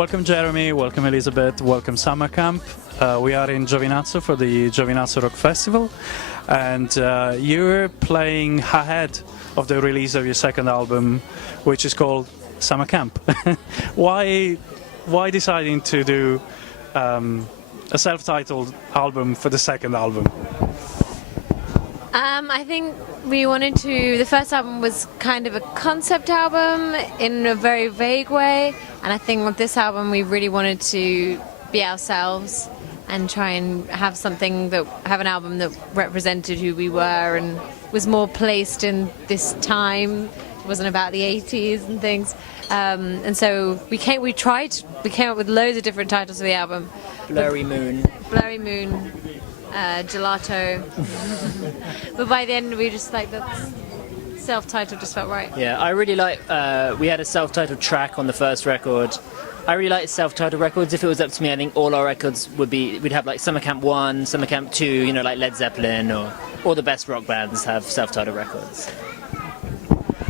Welcome Jeremy, welcome Elizabeth, welcome Summer Camp. We are in Giovinazzo for the Giovinazzo Rock Festival, and you're playing ahead of the release of your second album, which is called Summer Camp. Why deciding to do a self-titled album for the second album? I think we wanted to. The first album was kind of a concept album in a very vague way, and I think with this album we really wanted to be ourselves and try and have an album that represented who we were and was more placed in this time. It wasn't about the 80s and things, and so we came up with loads of different titles for the album. Blurry Moon, Gelato. But by the end we were just like, that's self-titled just felt right. Yeah, I really like, we had a self-titled track on the first record. I really like self-titled records. If it was up to me, I think all our records we'd have like Summer Camp 1, Summer Camp 2, you know, like Led Zeppelin, or all the best rock bands have self-titled records.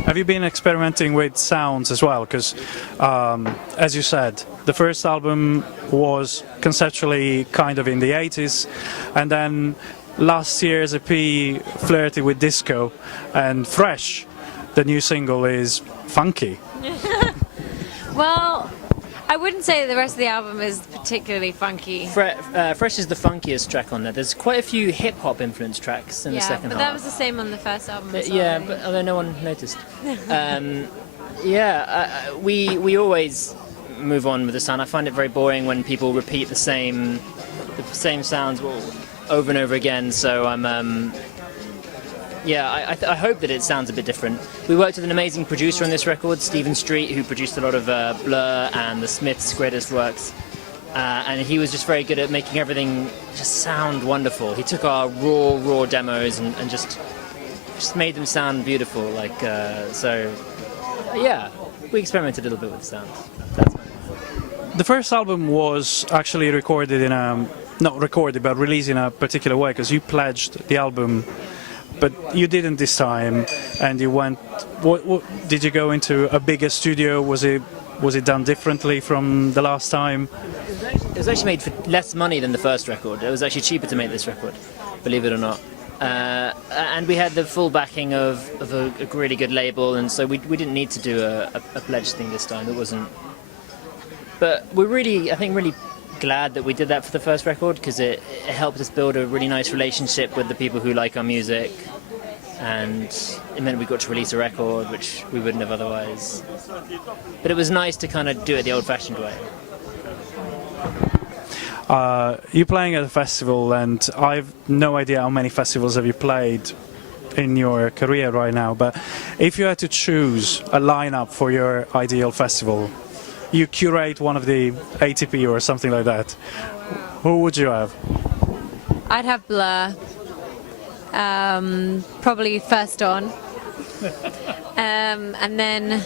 Have you been experimenting with sounds as well? Because, as you said, the first album was conceptually kind of in the 80s, and then last year's EP flirted with disco, and Fresh, the new single, is funky. Well, I wouldn't say that the rest of the album is particularly funky. Fresh is the funkiest track on there. There's quite a few hip-hop influence tracks in the second half. Yeah, but that was the same on the first album as well. Yeah, but although no one noticed. We always move on with the sound. I find it very boring when people repeat the same sounds over and over again. So I hope that it sounds a bit different. We worked with an amazing producer on this record, Stephen Street, who produced a lot of Blur and the Smiths' greatest works. And he was just very good at making everything just sound wonderful. He took our raw demos and just made them sound beautiful. We experimented a little bit with the sound. The first album was actually recorded but released in a particular way, because you pledged the album, but you didn't this time, and you went. What did you go into a bigger studio? Was it done differently from the last time? It was actually made for less money than the first record. It was actually cheaper to make this record, believe it or not. And we had the full backing of a really good label, and so we didn't need to do a pledge thing this time. It wasn't. But we're really glad that we did that for the first record, because it helped us build a really nice relationship with the people who like our music, and it meant we got to release a record, which we wouldn't have otherwise. But it was nice to kind of do it the old-fashioned way. You're playing at a festival, and I've no idea how many festivals have you played in your career right now, but if you had to choose a lineup for your ideal festival, you curate one of the ATP or something like that, who would you have? I'd have Blur, probably first on, and then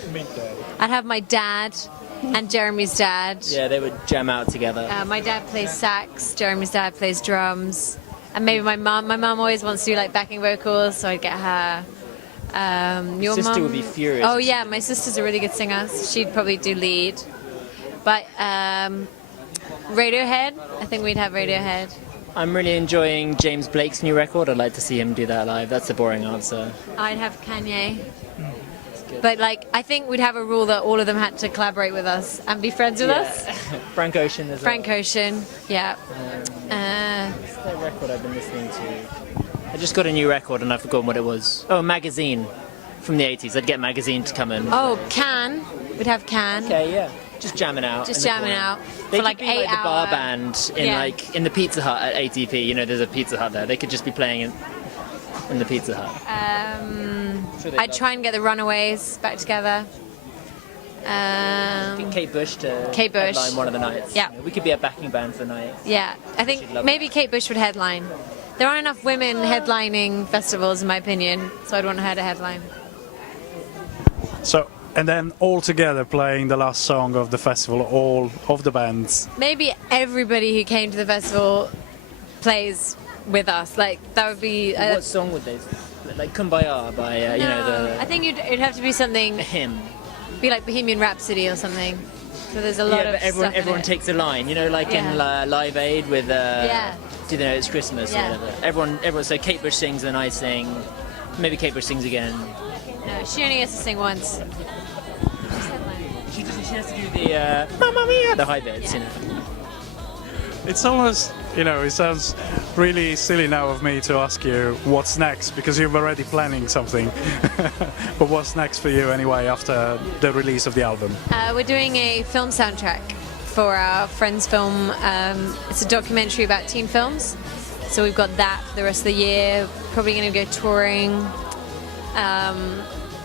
I'd have my dad and Jeremy's dad. Yeah, they would jam out together. My dad plays sax, Jeremy's dad plays drums, and maybe my mum. My mum always wants to do like backing vocals, so I'd get her. Your sister mum would be furious. Oh yeah, my sister's a really good singer. So she'd probably do lead. But Radiohead, I think we'd have Radiohead. I'm really enjoying James Blake's new record. I'd like to see him do that live. That's a boring answer. I'd have Kanye. But I think we'd have a rule that all of them had to collaborate with us and be friends with us. Frank Ocean as well. Frank Ocean, yeah. What's that record I've been listening to? I just got a new record and I've forgotten what it was. Oh, Magazine from the 80s. I'd get Magazine to come in. Oh, Can. We'd have Can. Okay, yeah. Just jamming out. Just jamming out. They for could be 8 like the bar hour band in the Pizza Hut at ATP. You know, there's a Pizza Hut there. They could just be playing in the Pizza Hut. I'd try and get the Runaways back together. Get Kate Bush to headline one of the nights. Yeah. You know, we could be a backing band for the night. Yeah, I think maybe Kate Bush would headline. There aren't enough women headlining festivals, in my opinion, so I'd want her to headline. So, and then all together playing the last song of the festival, all of the bands. Maybe everybody who came to the festival plays with us. Like that would be. What song would they? Like Kumbaya by I think it'd have to be something. A hymn. Be like Bohemian Rhapsody or something. So there's a lot Yeah, of but everyone stuff in everyone it. takes a line. You know, like in Yeah. Live Aid with Yeah. Do they know it's Christmas Yeah. or whatever. Everyone. So Kate Bush sings and I sing. Maybe Kate Bush sings again. No, she only gets to sing once. She has to do the Mamma Mia, the high bits. You know. It's almost, it sounds really silly now of me to ask you what's next, because you're already planning something. But what's next for you anyway after the release of the album? We're doing a film soundtrack for our friend's film. It's a documentary about teen films. So we've got that for the rest of the year. Probably going to go touring,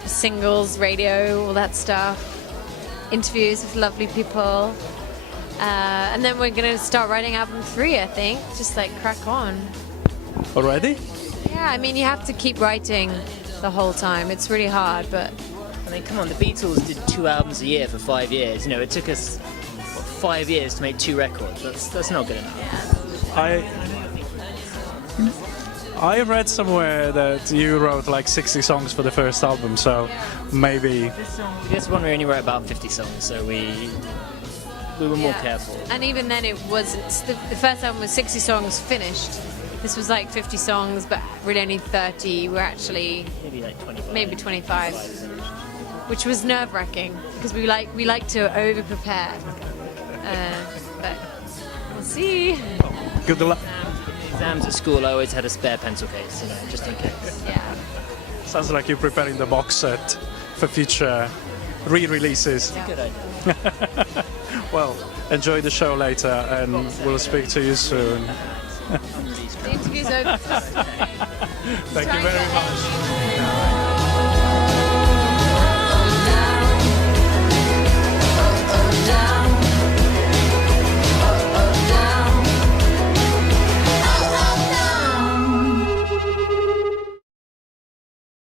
singles, radio, all that stuff. Interviews with lovely people. And then we're going to start writing album 3, I think. Just like crack on. Already? Yeah, I mean, you have to keep writing the whole time. It's really hard, but I mean, come on, the Beatles did 2 albums a year for 5 years. You know, it took us 5 years to make 2 records. That's not good enough. I read somewhere that you wrote like 60 songs for the first album, so maybe. This one we only wrote about 50 songs, so we were more careful. And even then, it wasn't. The first album was 60 songs finished. This was like 50 songs, but really only 30 were actually Maybe like 25. maybe 25, which was nerve-wracking because we like to over-prepare. But we'll see. Good luck. Exams at school, I always had a spare pencil case, just in case. Yeah. Sounds like you're preparing the box set for future re-releases. Good idea. Well, enjoy the show later, and we'll speak to you soon. The interview's over. Thank you very much.